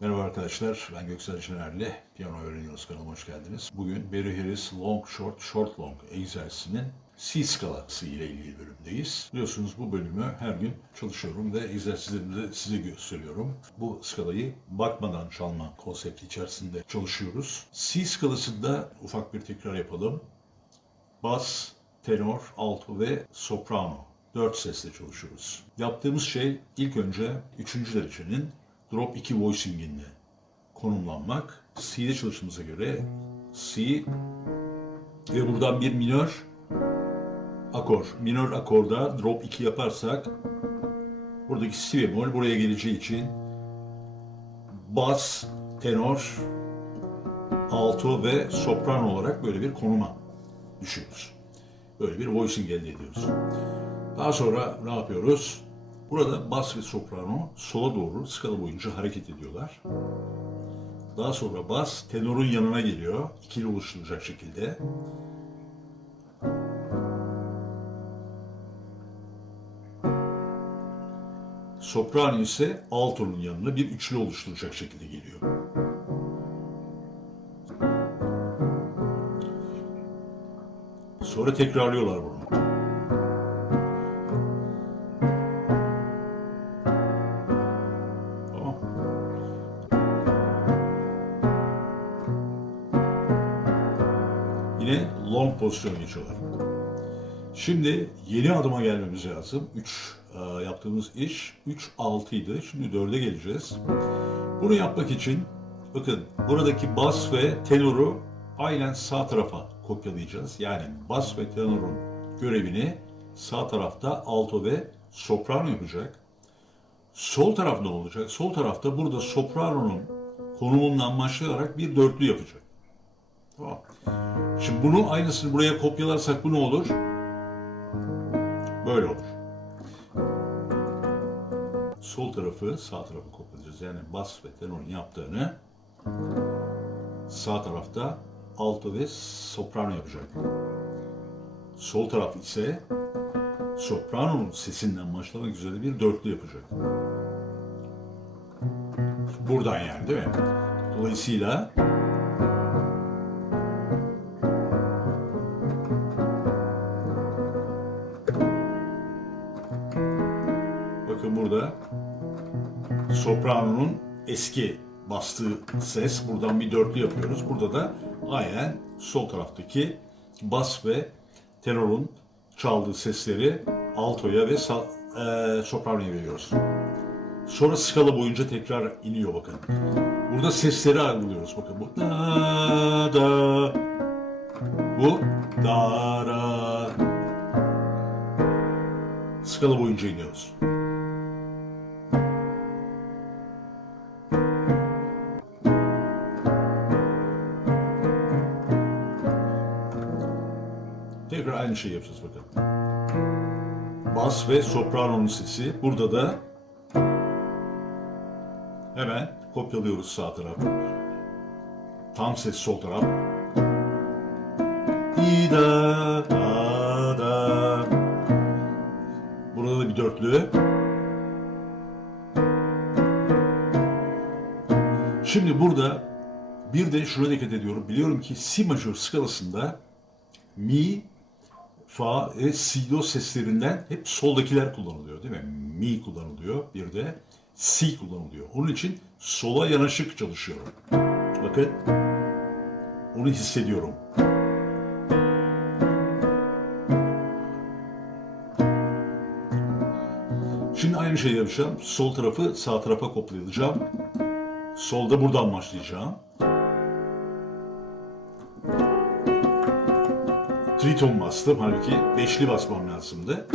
Merhaba arkadaşlar, ben Göksel Şenerli. Piyano öğreniyoruz kanalıma hoş geldiniz. Bugün Barry Harris Long Short, Short Long egzersizinin C skalası ile ilgili bölümdeyiz. Biliyorsunuz bu bölümü her gün çalışıyorum ve egzersizlerimi de size gösteriyorum. Bu skalayı bakmadan çalma konsepti içerisinde çalışıyoruz. C skalasında ufak bir tekrar yapalım. Bas, tenor, alto ve soprano. Dört sesle çalışıyoruz. Yaptığımız şey ilk önce üçüncü derecenin drop 2 voicing'inde konumlanmak. C'de çalıştığımıza göre C ve buradan bir minör akor. Minör akorda drop 2 yaparsak buradaki si bemol buraya geleceği için bas, tenor, alto ve soprano olarak böyle bir konuma düşüyoruz. Böyle bir voicing elde ediyoruz. Daha sonra ne yapıyoruz? Burada bas ve soprano sola doğru skala boyunca hareket ediyorlar. Daha sonra bas tenorun yanına geliyor. ikili oluşturacak şekilde. Soprano ise altonun yanına bir üçlü oluşturacak şekilde geliyor. Sonra tekrarlıyorlar bunu. Long pozisyona geçiyorlar. Şimdi yeni adıma gelmemiz lazım. 3 yaptığımız iş 3 6 idi. Şimdi 4'e geleceğiz. Bunu yapmak için bakın buradaki bas ve tenoru aynen sağ tarafa kopyalayacağız. Yani bas ve tenorun görevini sağ tarafta alto ve soprano yapacak. Sol taraf ne olacak? Sol tarafta burada soprano'nun konumundan başlayarak bir dörtlü yapacak. Şimdi bunu aynısını buraya kopyalarsak bu ne olur? Böyle olur. Sol tarafı sağ tarafa kopyalayacağız. Yani bas ve tenorun yaptığını sağ tarafta alto ve soprano yapacak. Sol taraf ise soprano'nun sesinden başlamak üzere bir dörtlü yapacak. Buradan yani değil mi? Dolayısıyla burada soprano'nun eski bastığı ses buradan bir dörtlü yapıyoruz. Burada da aynen sol taraftaki bas ve tenorun çaldığı sesleri altoya ve sa- e, sopranoya veriyoruz. Sonra skala boyunca tekrar iniyor bakın. Burada sesleri algılıyoruz bakın. Bu da da bu da ra skala boyunca iniyoruz. Şeyi yapacağız bakın. Bas ve sopranonun sesi. Burada da hemen kopyalıyoruz sağ tarafı. Tam ses sol taraf. İ da da da. Burada da bir dörtlü. Şimdi burada bir de şuna dikkat ediyorum. Biliyorum ki Si majör skalasında Mi, Fa ve Si, Do seslerinden hep soldakiler kullanılıyor değil mi? Mi kullanılıyor bir de Si kullanılıyor. Onun için sola yanaşık çalışıyorum. Bakın onu hissediyorum. Şimdi aynı şeyi yapacağım. Sol tarafı sağ tarafa kopyalayacağım. Solda buradan başlayacağım. Triton bastım. Halbuki beşli basmam lazımdı.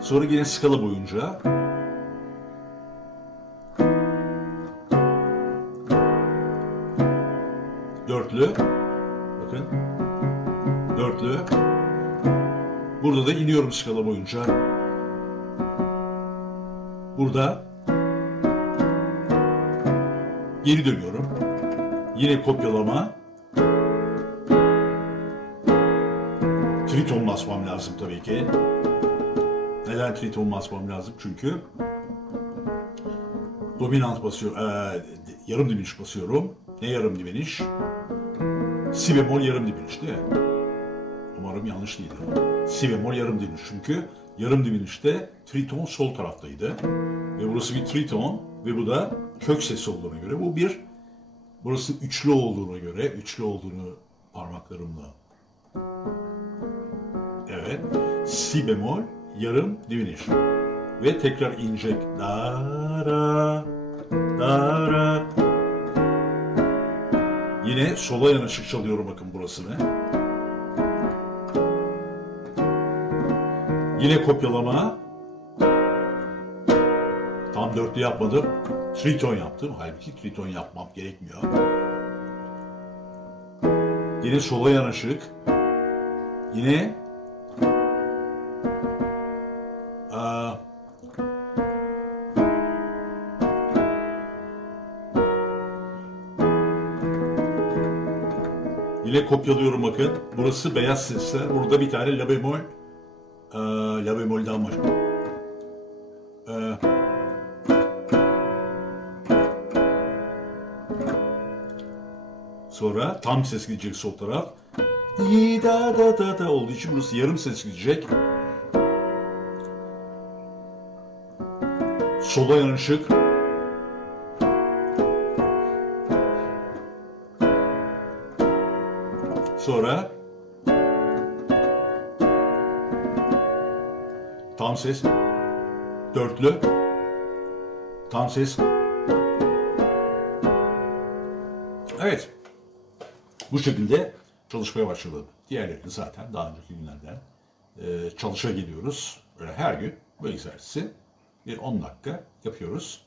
Sonra yine skala boyunca. Dörtlü. Bakın. Dörtlü. Burada da iniyorum skala boyunca. Burada. Geri dönüyorum. Yine kopyalama triton basmam lazım tabii ki. Neden triton basmam lazım? Çünkü dominant basıyor, e, yarım diminiş basıyorum. Ne yarım diminiş? Si bemol yarım diminiş değil mi? Umarım yanlış değildir. Si bemol yarım diminiş çünkü yarım diminişte triton sol taraftaydı. Ve burası bir triton ve bu da kök sesi olduğuna göre bu bir burası üçlü olduğuna göre üçlü olduğunu parmaklarımla Evet. Si bemol yarım diminiş. Ve tekrar inecek. Da ra da ra. Yine sola yanaşık çalıyorum bakın burasını. Yine kopyalama. Tam dörtlü yapmadım. Triton yaptım. Halbuki triton yapmam gerekmiyor. Yine sola yanaşık. Yine kopyalıyorum bakın. Burası beyaz sesler. Burada bir tane la bemol. Ee, la bemolden var. Ee, sonra tam ses gidecek sol taraf. Da da da da olduğu için burası yarım ses gidecek. Sola yanaşık. Sonra tam ses dörtlü tam ses Evet. Bu şekilde çalışmaya başladım. Diğerlerini zaten daha önceki günlerden e, çalışa geliyoruz. Böyle her gün bu egzersizi bir 10 dakika yapıyoruz.